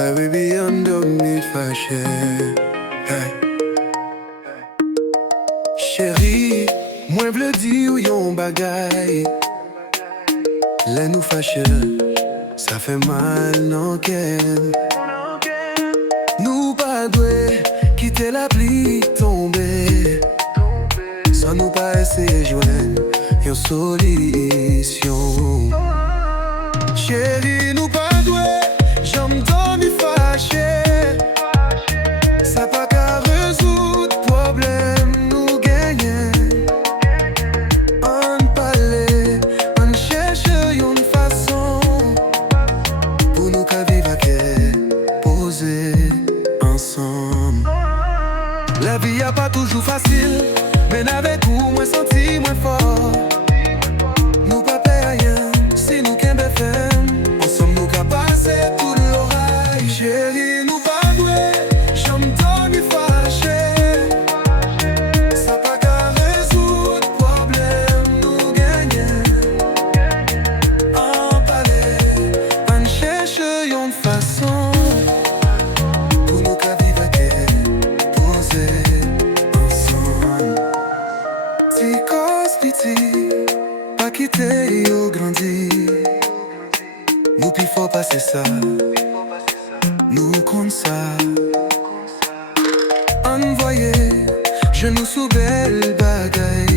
Hey baby, underneath fâché. Hey. Chérie, moi v'le di ou yon bagay. Les nous fâché, ça fait mal non qu'elle. Nous pas doué, quitter la pluie tomber. Sans nous pas essayer joindre yon solution. Chérie, nous pas doué, j'aime dormir fâché. Ça pas qu'à résoudre problème nous gagner. On parle, on cherche une façon pour nous qu'à vivre poser ensemble. La vie a pas toujours facile, mais avec vous, moi senti moins fort. Nous pas perdre rien si nous qu'aime faire. Ensemble nous qu'à passer tout l'oreille. Chérie, nous pas doué, j'aime dormir fâché. Ça pas qu'à résoudre problème nous gagner. En parler, on cherche une façon pour nous qu'à vivre poser ensemble. Si cause pitié, pas quitter ou grandir. Nous puis faut passer ça, nous compte ça. Envoyer, je nous sous belle bagaille.